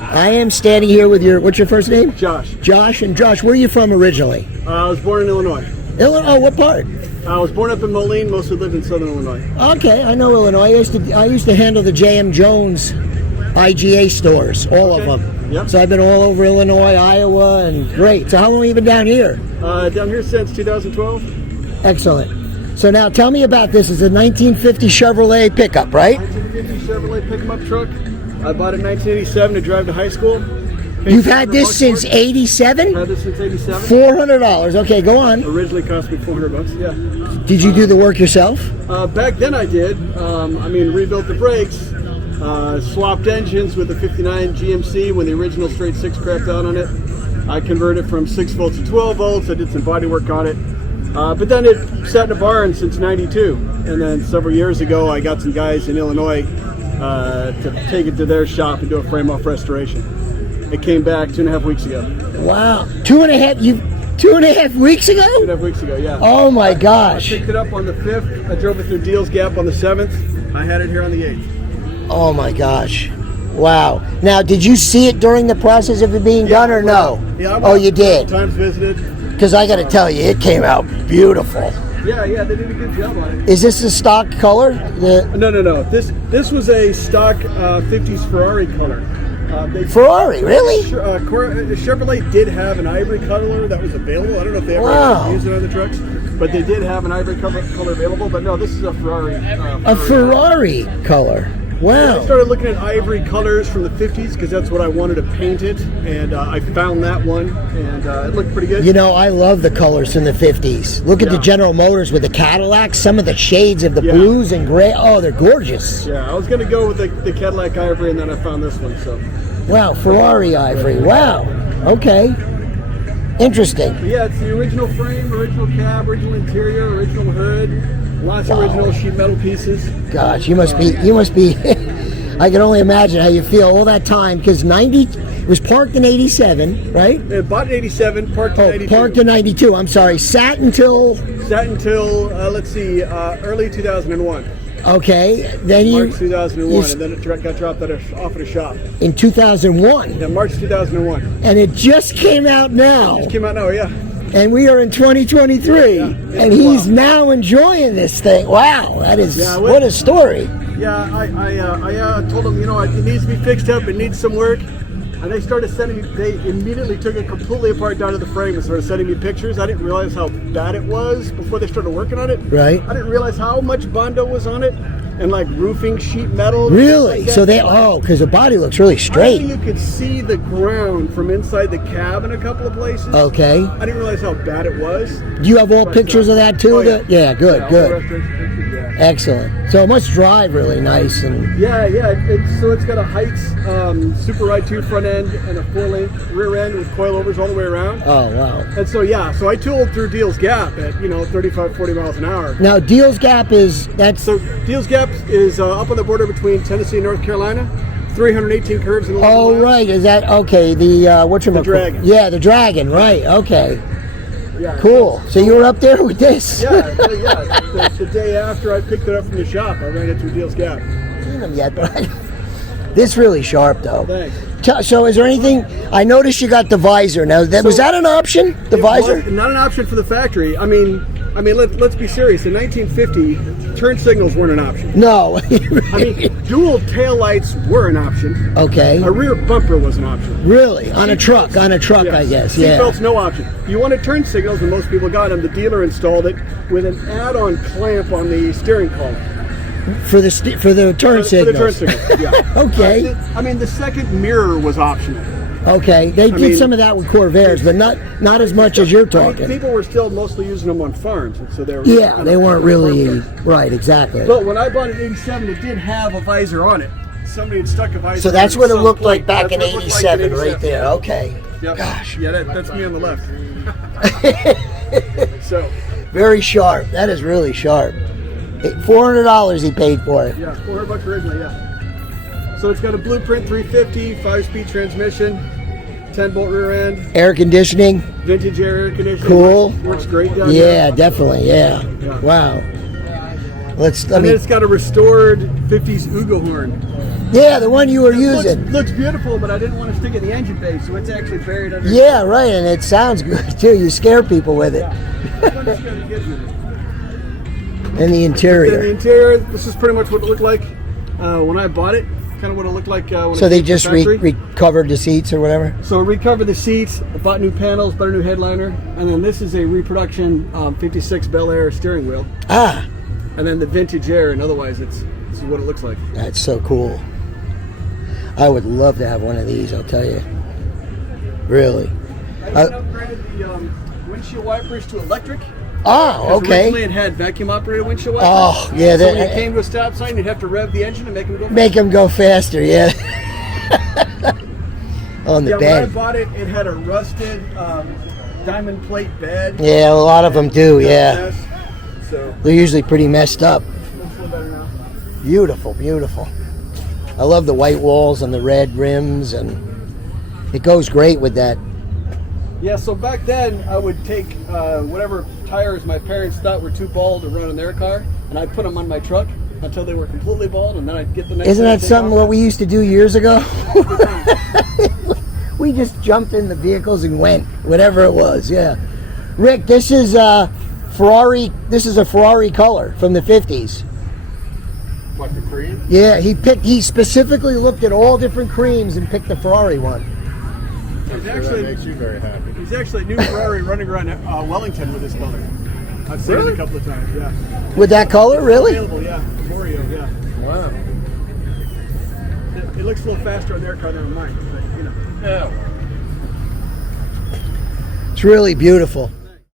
I am standing here with what's your first name? Josh. Josh. And Josh, where are you from originally? I was born in Illinois. Illinois? Oh, what part? I was born up in Moline, mostly lived in southern Illinois. Okay, I know Illinois. I used to handle the J.M. Jones IGA stores, all of them. Yep. So I've been all over Illinois, Iowa, and great. So how long have you been down here? Down here since 2012. Excellent. So now tell me about this. It's a 1950 Chevrolet pickup, right? 1950 Chevrolet pick-em-up truck. I bought it in 1987 to drive to high school. You've had this since 87? Had this since 87. $400. Okay, go on. Originally cost me $400, yeah. Did you do the work yourself? Back then I did. Rebuilt the brakes, swapped engines with the 59 GMC when the original straight 6 crapped out on it. I converted from 6 volts to 12 volts. I did some body work on it. But then it sat in a barn since 92. And then several years ago I got some guys in Illinois to take it to their shop and do a frame-off restoration. It came back 2.5 weeks ago. Wow. 2.5 weeks ago? 2.5 weeks ago, yeah. Oh my gosh. I picked it up on the 5th. I drove it through Deals Gap on the 7th. I had it here on the 8th. Oh my gosh. Wow. Now, did you see it during the process of it being done or no? Yeah, oh, you did? Times visited. Because I got to tell you, it came out beautiful. Yeah, they did a good job on it. Is this the stock color? No. This was a stock 50s Ferrari color. Ferrari, really? Chevrolet did have an ivory color that was available. I don't know if they ever used it on the trucks, but they did have an ivory color available. But no, this is a Ferrari. A Ferrari color. Wow. I started looking at ivory colors from the 50s because that's what I wanted to paint it, and I found that one, and it looked pretty good. You know, I love the colors from the 50s. Look at the General Motors with the Cadillacs, some of the shades of the blues and gray. Oh, they're gorgeous. Yeah, I was going to go with the Cadillac ivory, and then I found this one. So. Wow, Ferrari ivory. Wow. Okay. Interesting. But yeah, it's the original frame, original cab, original interior, original hood. Lots of original sheet metal pieces. Gosh, you must be. I can only imagine how you feel all that time because it was parked in 87, right? Bought in 87, parked in 92. Parked in 92. I'm sorry. Sat until early 2001. Okay, then March 2001, and then it got dropped off at a shop. In 2001? Yeah, March 2001. And it just came out now. It just came out now, yeah. And we are in 2023, and he's now enjoying this thing. Wow, that is what a story. Yeah, I told him, it needs to be fixed up, it needs some work. And they immediately took it completely apart down to the frame and started sending me pictures. I didn't realize how bad it was before they started working on it. Right. I didn't realize how much Bondo was on it and like roofing sheet metal. Really? Like So because the body looks really straight. You could see the ground from inside the cab in a couple of places. Okay. I didn't realize how bad it was. Do you have all pictures of that too? Oh, yeah, good. Yeah. Excellent. So it must drive really nice and. Yeah. It's got a Heights Super Ride 2 front end and a 4-link rear end with coilovers all the way around. Oh wow. And so I tooled through Deals Gap at 35-40 miles an hour. Now Deals Gap is Deals Gap is up on the border between Tennessee and North Carolina. 318 curves in 11 miles. Oh right, is that okay? The Dragon. Yeah, the Dragon. Right. Okay. Yeah. Cool. So you were up there with this? Yeah. The day after I picked it up from the shop, I ran it through Deals Gap. I haven't seen them yet, but this really sharp though. Thanks. So is there anything? I noticed you got the visor. Now was that an option? The visor? Not an option for the factory. I mean, let's be serious. In 1950, turn signals weren't an option. No. Dual taillights were an option. Okay. A rear bumper was an option. Really? On a truck, yes. I guess. Yeah. Seatbelts, no option. You wanted turn signals, and most people got them. The dealer installed it with an add-on clamp on the steering column. For the turn signals. For the turn signals, yeah. Okay. The second mirror was optional. Okay, they did some of that with Corvairs, but not as much as you're talking. People were still mostly using them on farms, and so they were. Yeah, they weren't really right, exactly. But when I bought it in '87, it did have a visor on it. Somebody had stuck a visor. So that's what it looked like back in '87, '87, right there. Okay. Yep. Gosh. Yeah, that's me on the left. So. Very sharp. That is really sharp. $400 he paid for it. Yeah, $400 originally. Yeah. So it's got a Blueprint 350, 5-speed transmission, 10-bolt rear end, air conditioning, vintage air conditioning. Cool. Works great down here. Yeah, definitely. Yeah. Wow. Then it's got a restored 50s Ugo horn. Yeah, the one you were using. Looks beautiful, but I didn't want to stick it in the engine bay, so it's actually buried under. Yeah, right, and it sounds good too. You scare people with it. And the In interior. the interior, this is pretty much what it looked like when I bought it. Kind of what it looked like. When So it they came from just the factory. recovered the seats or whatever? So recovered the seats, bought new panels, bought a new headliner, and then this is a reproduction 56 Bel Air steering wheel, Ah, and then the vintage air, and otherwise this is what it looks like. that's so cool. I would love to have one of these, I'll tell you. Really. I even upgraded the windshield wipers to electric. Oh, okay. Originally it had vacuum operated windshield wipers. Oh, yeah, So when you came to a stop sign, you'd have to rev the engine and make them go. Make them go faster, yeah. On the Yeah, when I bed. bought it, it had a rusted diamond plate bed. Yeah, a lot of them do, yeah. Yes. So They're usually pretty messed up. looks a little better now. Beautiful, beautiful. I love the white walls and the red rims, and it goes great with that. Yeah, so back then I would take whatever tires my parents thought were too bald to run in their car, and I'd put them on my truck until they were completely bald, and then I'd get the next. Isn't one that to take something off. what we used to do years ago? We just jumped in the vehicles and went, whatever it was, yeah. Rick, this is Ferrari. This is a Ferrari color from the 50s. What, the cream? Yeah, he specifically looked at all different creams and picked the Ferrari one. There's That actually makes you very happy. there's actually a new Ferrari running around Wellington with this color. I've seen it a couple of times. Yeah. With that color, really? Available, yeah. Oreo, yeah. Wow. It looks a little faster on their car than on mine, but you know. Yeah. It's really beautiful.